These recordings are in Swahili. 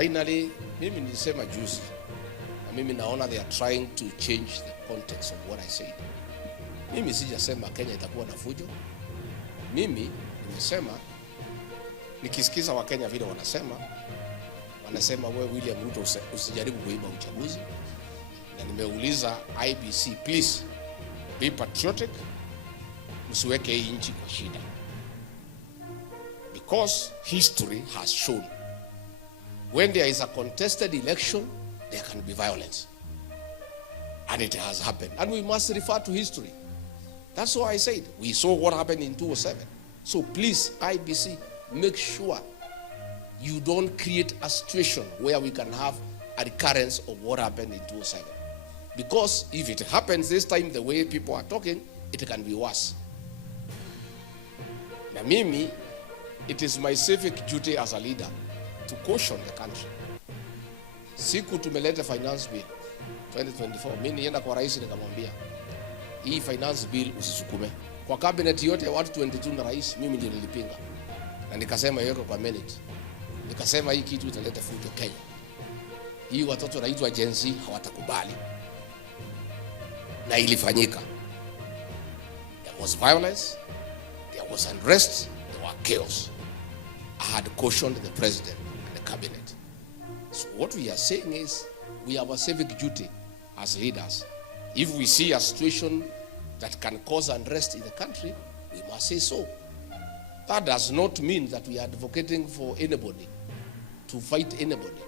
Finally, mimi nilisema juzi, na mimi naona they are trying to change the context of what I said. Mimi sijasema Kenya itakuwa na fujo. Mimi nimesema, nikisikiza wa Kenya vile wanasema wewe William Ruto usijaribu kuiba uchaguzi. Na nimeuliza IBC, please be patriotic, msiweke hii nchi kwa shida. Because history has shown when there is a contested election, there can be violence. And it has happened. And we must refer to history. That's why I said, we saw what happened in 2007. So please, IBC, make sure you don't create a situation where we can have a recurrence of what happened in 2007. Because if it happens this time the way people are talking, it can be worse. Na mimi, it is my civic duty as a leader to caution the country. Siku tumeleta finance bill 2024, mimi nienda kwa rais nikamwambia, hii finance bill usisukume. Kwa cabinet yote ya watu 22 na rais, mimi ndiye nilipinga. Na nikasema yoko kwa minute. Nikasema hii kitu italeta fujo Kenya. Hii watoto wanaitwa Gen Z hawatakubali. Na ilifanyika. There was violence, there was unrest, there were chaos. I had cautioned the president and the cabinet. So what we are saying is, we have a civic duty as leaders. If we see a situation that can cause unrest in the country, we must say so. That does not mean that we are advocating for anybody to fight anybody.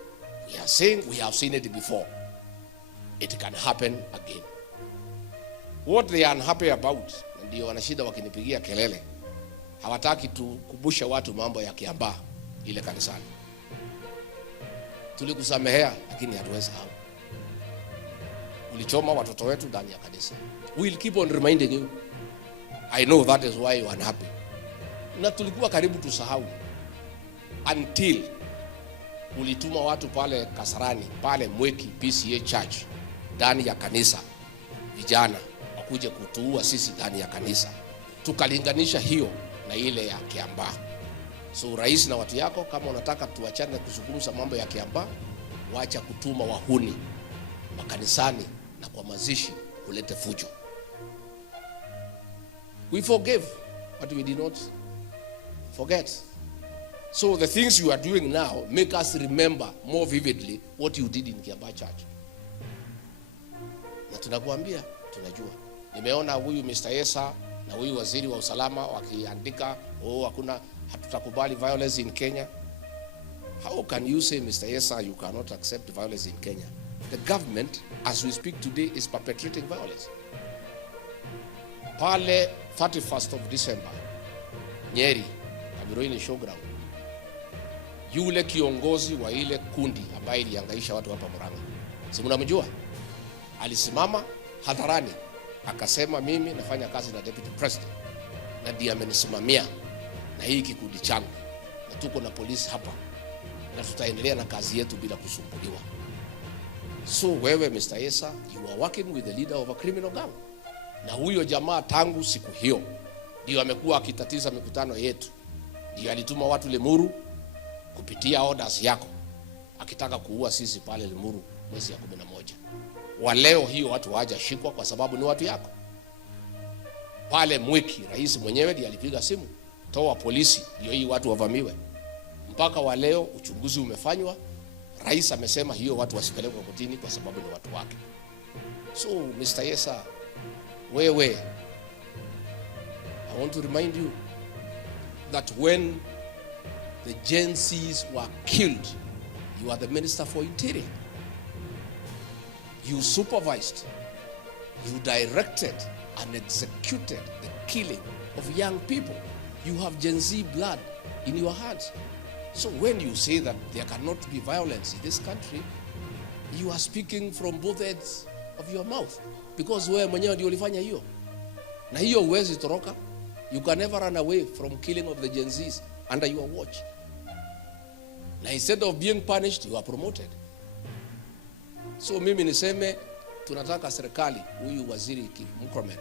We are saying we have seen it before. It can happen again. What they are unhappy about, ndio wanashida wakinipigia kelele, hawataki tukubusha watu mambo ya Kiambaa ile kanisani. Tulikusamehea lakini hatuwezi hao. Ulichoma watoto wetu ndani ya kanisa. We'll keep on reminding you. I know that is why you are unhappy. Na tulikuwa karibu tusahau until ulituma watu pale Kasarani, pale Mweki PCA Church ndani ya kanisa, vijana wakuje kutuua sisi ndani ya kanisa. Tukalinganisha hiyo na ile ya Kiambaa. So rais na watu yako, kama unataka tuachane kuzungumza mambo ya Kiambaa, wacha kutuma wahuni makanisani na kwa mazishi kulete fujo. We forgave, but we did not forget. So the things you are doing now make us remember more vividly what you did in Kiambaa Church. Na tunakuambia, tunajua. Nimeona huyu Mr. Yesa na huyu waziri wa usalama wakiandika, hakuna, hatutakubali violence in Kenya. How can you say, Mr. Yesa, you cannot accept violence in Kenya? The government, as we speak today, is perpetrating violence. Pale 31st of December, Nyeri, Kamiroini showground, yule kiongozi wa ile kundi ambaye ilihangaisha watu hapa Murang'a, si mnamjua? Alisimama hadharani akasema, mimi nafanya kazi na deputy president na ndiye amenisimamia na hii kikundi changu, na tuko na polisi hapa na tutaendelea na kazi yetu bila kusumbuliwa. So wewe Mr. Yesa, you are working with the leader of a criminal gang. Na huyo jamaa tangu siku hiyo ndio amekuwa akitatiza mikutano yetu. Ndio alituma watu Limuru kupitia orders yako, akitaka kuua sisi pale Limuru mwezi ya 11. Wa leo hiyo watu hawajashikwa kwa sababu ni watu yako. Pale Mweki, rais mwenyewe ndiye alipiga simu, toa polisi ndio hii watu wavamiwe. Mpaka wa leo uchunguzi umefanywa, rais amesema hiyo watu wasipelekwe kotini kwa sababu ni watu wake. So Mr. Yesa, wewe, I want to remind you that when the Gen Zs were killed, you are the Minister for Interior. You supervised, you directed and executed the killing of young people. You have Gen Z blood in your hands. So when you say that there cannot be violence in this country, you are speaking from both ends of your mouth. Because wewe mwenyewe ndio ulifanya hiyo. Na hiyo huwezi toroka. You can never run away from killing of the Gen Zs under your watch. Na instead of being punished, you are promoted. So mimi niseme, tunataka serikali, huyu waziri Murkomen,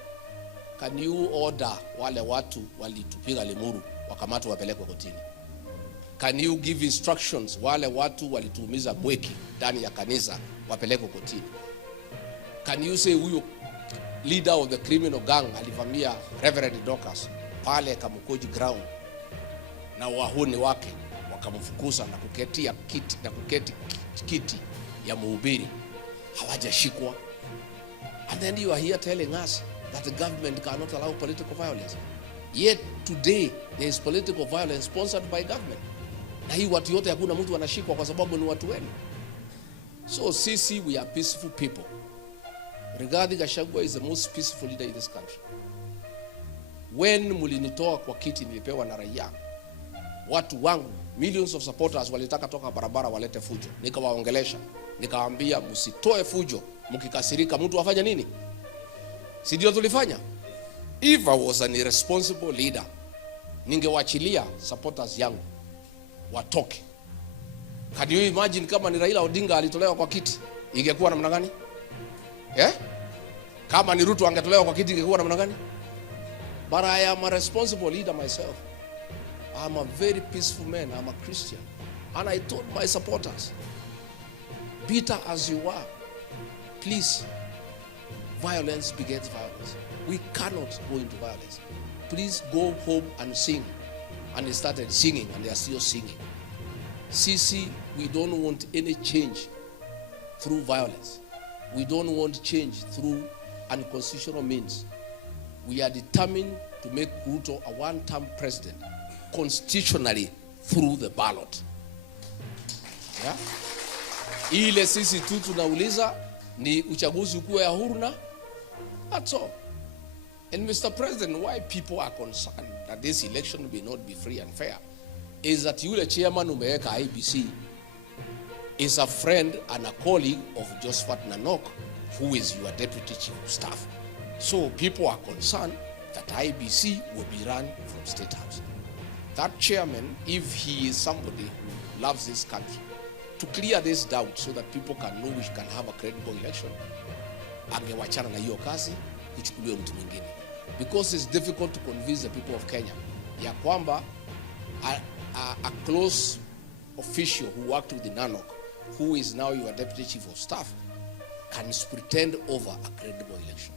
can you order wale watu walitupiga Limuru wakamatwe wapelekwe kotini? Can you give instructions wale watu walituumiza mweki ndani ya kanisa wapelekwe kotini? Can you say huyo leader of the criminal gang alivamia Reverend Dorcas pale Kamukoji ground na wahuni wake wakamfukuza na kuketi kiti ya mhubiri, hawajashikwa? And then you are here telling us that the government cannot allow political violence. Yet today there is political violence sponsored by government. Na hii watu yote hakuna mtu anashikwa kwa sababu ni watu wenu. So sisi, we are peaceful people. Rigathi Gachagua is the most peaceful leader in this country. When mulinitoa kwa kiti nilipewa na raia, watu wangu, millions of supporters walitaka toka barabara walete fujo. Nikawaongelesha, nikawaambia msitoe fujo, mkikasirika mtu afanya nini? Si ndio tulifanya? If I was an irresponsible leader, ningewachilia supporters yangu watoke. Can you imagine kama ni Raila Odinga alitolewa kwa kiti, ingekuwa namna gani? Kama ni Ruto angetolewa kwa kiti, ingekuwa namna gani? But I am a responsible leader myself. I'm a very peaceful man. I'm a Christian. And I told my supporters, bitter as you are, please, violence begets violence. We cannot go into violence. Please go home and sing. And they started singing, and they are still singing. Sisi, we don't want any change through violence. We don't want change through unconstitutional means. We are determined to make Ruto a one-term president constitutionally through the ballot. Yeah? Ile sisi tu tunauliza ni uchaguzi ukuwe ya huru na that's all. And Mr. President, why people are concerned that this election will not be free and fair is that yule chairman umeweka IBC is a friend and a colleague of Josephat Nanok, who is your deputy chief of staff. So people are concerned that IBC will be run from State House. That chairman, if he is somebody who loves this country, to clear this doubt so that people can know we can have a credible election, angewachana na hiyo kazi kuchukuliwe mtu mwingine. Because it's difficult to convince the people of Kenya ya kwamba a close official who worked with the Nanok, who is now your deputy chief of staff, can pretend over a credible election.